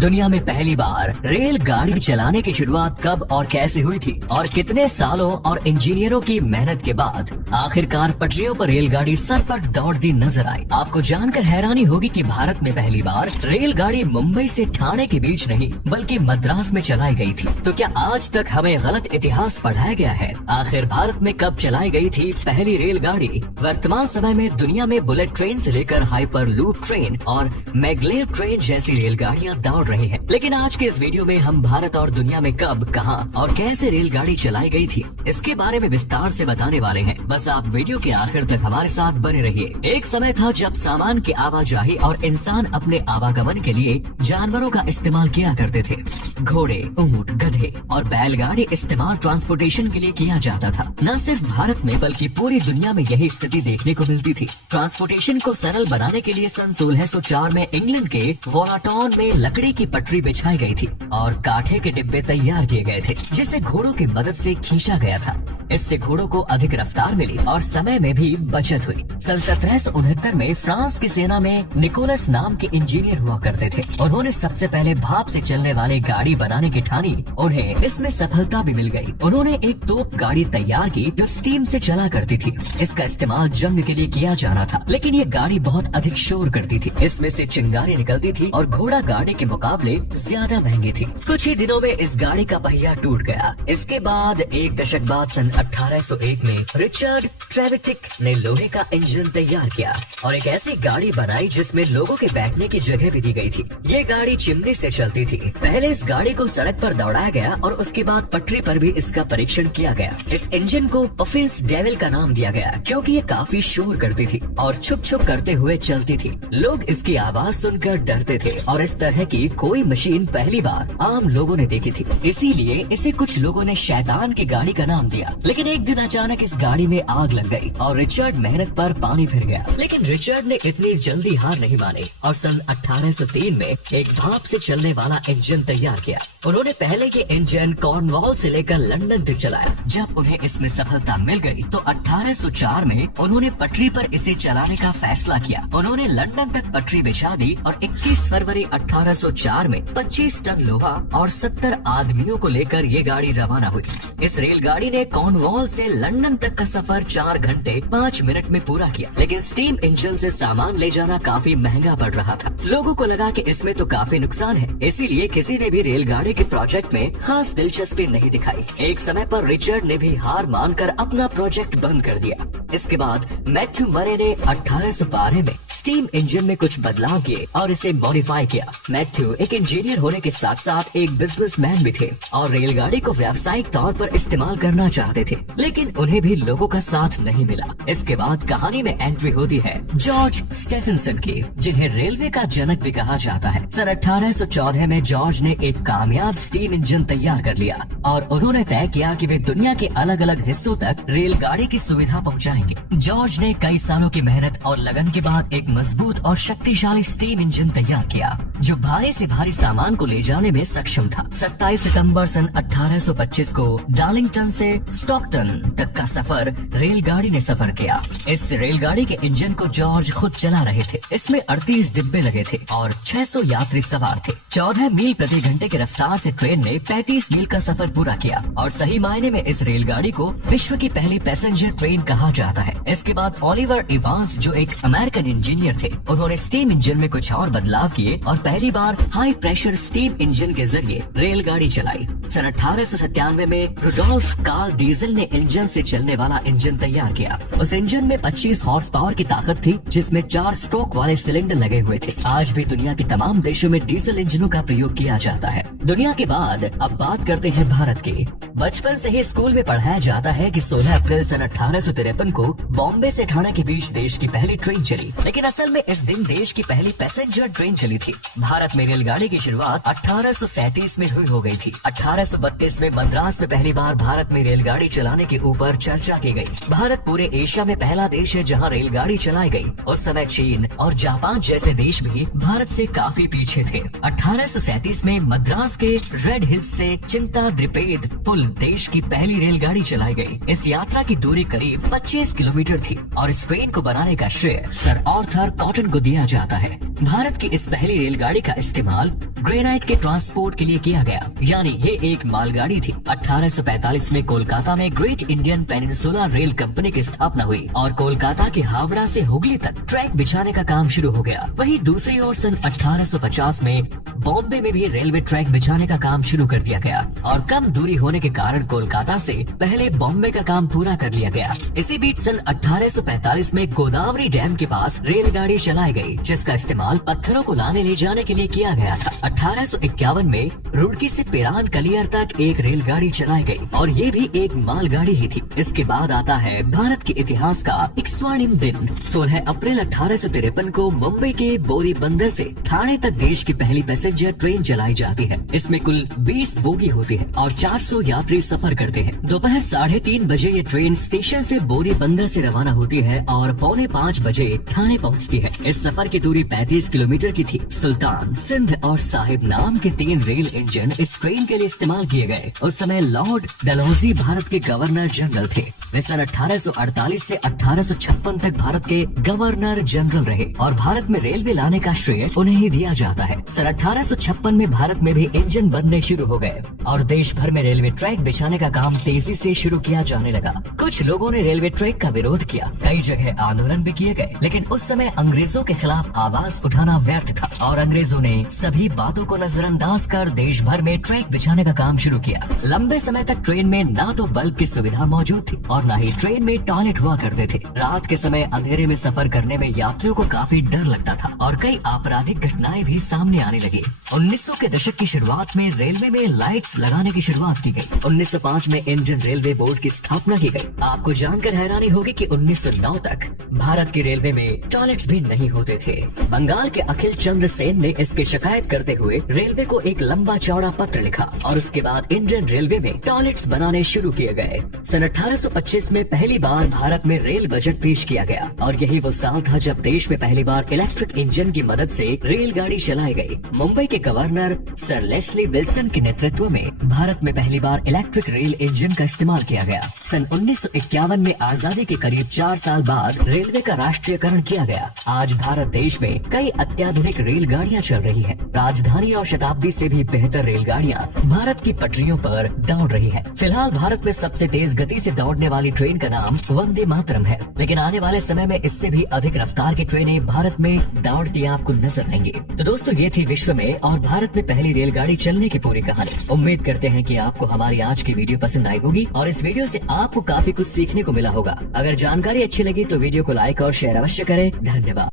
दुनिया में पहली बार रेलगाड़ी चलाने की शुरुआत कब और कैसे हुई थी और कितने सालों और इंजीनियरों की मेहनत के बाद आखिरकार पटरियों पर रेलगाड़ी सरपट दौड़ती नजर आई। आपको जानकर हैरानी होगी कि भारत में पहली बार रेलगाड़ी मुंबई से ठाणे के बीच नहीं बल्कि मद्रास में चलाई गई थी। तो क्या आज तक हमें गलत इतिहास पढ़ाया गया है? आखिर भारत में कब चलाई गई थी पहली रेलगाड़ी? वर्तमान समय में दुनिया में बुलेट ट्रेन से लेकर हाइपर लूप ट्रेन और मैग्लेव ट्रेन जैसी रेलगाड़ियां दौड़ रही है, लेकिन आज के इस वीडियो में हम भारत और दुनिया में कब, कहां और कैसे रेलगाड़ी चलाई गई थी इसके बारे में विस्तार से बताने वाले हैं। बस आप वीडियो के आखिर तक हमारे साथ बने रहिए। एक समय था जब सामान की आवाजाही और इंसान अपने आवागमन के लिए जानवरों का इस्तेमाल किया करते थे। घोड़े, ऊंट, गधे और बैलगाड़ी इस्तेमाल ट्रांसपोर्टेशन के लिए किया जाता था। न सिर्फ भारत में बल्कि पूरी दुनिया में यही स्थिति देखने को मिलती थी। ट्रांसपोर्टेशन को सरल बनाने के लिए सन 1604 में इंग्लैंड के वोलाटॉन में लकड़ी की पटरी बिछाई गई थी और काठे के डिब्बे तैयार किए गए थे जिसे घोड़ों की मदद से खींचा गया था। इससे घोड़ों को अधिक रफ्तार मिली और समय में भी बचत हुई। सन 1769 में फ्रांस की सेना में निकोलस नाम के इंजीनियर हुआ करते थे। उन्होंने सबसे पहले भाप से चलने वाली गाड़ी बनाने की ठानी। उन्हें इसमें सफलता भी मिल गई। उन्होंने एक तोप गाड़ी तैयार की जो स्टीम से चला करती थी। इसका इस्तेमाल जंग के लिए किया जाना था, लेकिन ये गाड़ी बहुत अधिक शोर करती थी। इसमें से चिंगारी निकलती थी और घोड़ा गाड़ी के मुकाबले ज्यादा महंगी थी। कुछ ही दिनों में इस गाड़ी का पहिया टूट गया। इसके बाद एक दशक बाद सन 1801 में रिचर्ड ट्रेविथिक ने लोहे का इंजन तैयार किया और एक ऐसी गाड़ी बनाई जिसमें लोगों के बैठने की जगह भी दी गई थी। ये गाड़ी चिमनी से चलती थी। पहले इस गाड़ी को सड़क पर दौड़ाया गया और उसके बाद पटरी पर भी इसका परीक्षण किया गया। इस इंजन को पफिन्स डेविल का नाम दिया गया क्योंकि ये काफी शोर करती थी और छुक छुक करते हुए चलती थी। लोग इसकी आवाज सुनकर डरते थे और इस तरह की कोई मशीन पहली बार आम लोगों ने देखी थी। इसीलिए इसे कुछ लोगों ने शैतान की गाड़ी का नाम दिया। लेकिन एक दिन अचानक इस गाड़ी में आग लग गई और रिचर्ड मेहनत पर पानी फिर गया। लेकिन रिचर्ड ने इतनी जल्दी हार नहीं मानी और सन 1803 में एक भाप से चलने वाला इंजन तैयार किया। उन्होंने पहले के इंजन कॉर्नवॉल से लेकर लंदन तक चलाया। जब उन्हें इसमें सफलता मिल गई तो 1804 में उन्होंने पटरी पर इसे चलाने का फैसला किया। उन्होंने लंदन तक पटरी बिछा दी और 21 फरवरी 1804 में 25 टन लोहा और 70 आदमियों को लेकर ये गाड़ी रवाना हुई। इस रेलगाड़ी ने कॉर्नवॉल से लंदन तक का सफर 4 घंटे 5 मिनट में पूरा किया। लेकिन स्टीम इंजन से सामान ले जाना काफी महंगा पड़ रहा था। लोगों को लगा कि इसमें तो काफी नुकसान है, इसीलिए किसी ने भी रेलगाड़ी के प्रोजेक्ट में खास दिलचस्पी नहीं दिखाई। एक समय पर रिचर्ड ने भी हार मानकर अपना प्रोजेक्ट बंद कर दिया। इसके बाद मैथ्यू मरे ने 1812 में स्टीम इंजन में कुछ बदलाव किए और इसे मॉडिफाई किया। मैथ्यू एक इंजीनियर होने के साथ साथ एक बिजनेसमैन भी थे और रेलगाड़ी को व्यावसायिक तौर पर इस्तेमाल करना चाहते थे, लेकिन उन्हें भी लोगों का साथ नहीं मिला। इसके बाद कहानी में एंट्री होती है जॉर्ज स्टेफेंसन की, जिन्हें रेलवे का जनक भी कहा जाता है। सन 1814 में जॉर्ज ने एक कामयाब स्टीम इंजन तैयार कर लिया और उन्होंने तय किया कि वे दुनिया के अलग अलग हिस्सों तक रेलगाड़ी की सुविधा पहुंचाएंगे। जॉर्ज ने कई सालों की मेहनत और लगन के बाद एक मजबूत और शक्तिशाली स्टीम इंजन तैयार किया जो भारी से भारी सामान को ले जाने में सक्षम था। 27 सितंबर सन 1825 को डार्लिंगटन से स्टॉकटन तक का सफर रेलगाड़ी ने सफर किया। इस रेलगाड़ी के इंजन को जॉर्ज खुद चला रहे थे। इसमें 38 डिब्बे लगे थे और 600 यात्री सवार थे। 14 मील प्रति घंटे की रफ्तार से ट्रेन ने 35 मील का सफर पूरा किया और सही मायने में इस रेलगाड़ी को विश्व की पहली पैसेंजर ट्रेन कहा जाता है। इसके बाद ओलिवर इवांस जो एक अमेरिकन इंजीनियर थे, उन्होंने स्टीम इंजन में कुछ और बदलाव किए और पहली बार हाई प्रेशर स्टीम इंजन के जरिए रेलगाड़ी चलाई। सन 1897 में रुडोल्फ कार्ल डीजल ने इंजन से चलने वाला इंजन तैयार किया। उस इंजन में 25 हॉर्स पावर की ताकत थी जिसमें 4 स्ट्रोक वाले सिलेंडर लगे हुए थे। आज भी दुनिया के तमाम देशों में डीजल इंजनों का प्रयोग किया जाता है। दुनिया के बाद अब बात करते हैं भारत की। बचपन से ही स्कूल में पढ़ाया जाता है कि 16 अप्रैल सन 1853 को बॉम्बे से ठाणे के बीच देश की पहली ट्रेन चली, लेकिन असल में इस दिन देश की पहली पैसेंजर ट्रेन चली थी। भारत में रेलगाड़ी की शुरुआत 1837 में हुई हो गई थी। 1832 में मद्रास में पहली बार भारत में रेलगाड़ी चलाने के ऊपर चर्चा की गई। भारत पूरे एशिया में पहला देश है जहां रेलगाड़ी चलाई गई। उस समय चीन और जापान जैसे देश भी भारत से काफी पीछे थे। 1837 में मद्रास के रेड हिल्स से चिंता द्रिपेद पुल देश की पहली रेलगाड़ी चलाई गई। इस यात्रा की दूरी करीब 25 किलोमीटर थी और इस ट्रेन को बनाने का श्रेय सर आर्थर कॉटन को दिया जाता है। भारत की इस पहली रेलगाड़ी का इस्तेमाल ग्रेनाइट के ट्रांसपोर्ट के लिए किया गया, यानी ये एक मालगाड़ी थी। 1845 में कोलकाता में great Indian peninsula rail company की स्थापना हुई और कोलकाता के हावड़ा से हुगली तक ट्रैक बिछाने का काम शुरू हो गया। वहीं दूसरी ओर सन 1850 में बॉम्बे में भी रेलवे ट्रैक बिछाने का काम शुरू कर दिया गया और कम दूरी होने के कारण कोलकाता से पहले बॉम्बे का काम पूरा कर लिया गया। इसी बीच सन 1845 में गोदावरी डैम के पास रेलगाड़ी चलाई गई, जिसका इस्तेमाल पत्थरों को लाने ले जाने के लिए किया गया था। 1851 में रुड़की से पिरान कलियर तक एक रेलगाड़ी चलाई गई और ये भी एक मालगाड़ी ही थी। इसके बाद आता है भारत के इतिहास का एक स्वर्णिम दिन। 16 अप्रैल 1853 को मुंबई के बोरी बंदर से ठाणे तक देश की पहली पैसेंजर ट्रेन चलाई जाती है। इसमें कुल 20 बोगी होती है और 400 यात्री सफर करते हैं। दोपहर 3:30 बजे ये ट्रेन स्टेशन से बोरी बंदर से रवाना होती है और 4:45 बजे ठाणे पहुंचती है। इस सफर की दूरी 35 किलोमीटर की थी। सुल्तान, सिंध और साहिब नाम के 3 रेल इंजन इस ट्रेन के लिए इस्तेमाल किए गए। उस समय लॉर्ड डलहौजी भारत के गवर्नर जनरल थे। वे सन 1848 से 1856 तक भारत के गवर्नर जनरल रहे और भारत में रेलवे लाने का श्रेय उन्हें ही दिया जाता है। सन 1856 में भारत में भी इंजन बनने शुरू हो गए और देश भर में रेलवे ट्रैक बिछाने का काम तेजी से शुरू किया जाने लगा। कुछ लोगों ने रेलवे ट्रैक का विरोध किया, कई जगह आंदोलन भी किए गए, लेकिन उस समय अंग्रेजों के खिलाफ आवाज उठाना व्यर्थ था और अंग्रेजों ने सभी बातों को नजरअंदाज कर देश भर में ट्रैक बिछाने का काम शुरू किया। लंबे समय तक ट्रेन में न तो बल्ब की सुविधा मौजूद थी और न ही ट्रेन में टॉयलेट हुआ करते थे। रात के समय अंधेरे में सफर करने में यात्रियों को काफी डर लगता था और कई आपराधिक घटनाएं भी सामने आने लगी। 1900 के दशक की शुरुआत में रेलवे में लाइट्स लगाने की शुरुआत की गई। 1905 में इंडियन रेलवे बोर्ड की स्थापना की गई। आपको जानकर हैरानी होगी कि 1909 तक भारत की रेलवे में टॉयलेट्स भी नहीं होते थे। बंगाल के अखिल चंद्र सेन ने इसकी शिकायत करते हुए रेलवे को एक लंबा चौड़ा पत्र लिखा और उसके बाद इंडियन रेलवे में टॉयलेट्स बनाने शुरू किए गए। सन 1825 में पहली बार भारत में रेल बजट पेश किया गया और यही वो साल था जब देश में पहली बार इलेक्ट्रिक इंजन की मदद से रेलगाड़ी चलाई गई। मुंबई के गवर्नर सर लेस्ली विल्सन के नेतृत्व में भारत में पहली बार इलेक्ट्रिक रेल इंजन का इस्तेमाल किया गया। सन 1951 में आजादी के करीब 4 साल बाद रेलवे का राष्ट्रीयकरण किया गया। आज भारत देश में कई अत्याधुनिक रेलगाड़ियां चल रही हैं। राजधानी और शताब्दी से भी बेहतर रेलगाड़ियां भारत की पटरियों पर दौड़ रही हैं। फिलहाल भारत में सबसे तेज गति से दौड़ने वाली ट्रेन का नाम वंदे मातरम है, लेकिन आने वाले समय में इससे भी अधिक रफ्तार की ट्रेनें भारत में दौड़ती आपको नजर आएंगी। तो दोस्तों, ये थी विश्व में और भारत में पहली रेलगाड़ी चलने की पूरी कहानी। उम्मीद करते हैं कि आपको हमारी आज की वीडियो पसंद आई होगी और इस वीडियो से आपको काफी कुछ सीखने को मिला होगा। अगर जानकारी अच्छी लगी तो वीडियो को लाइक और शेयर अवश्य करें। धन्यवाद।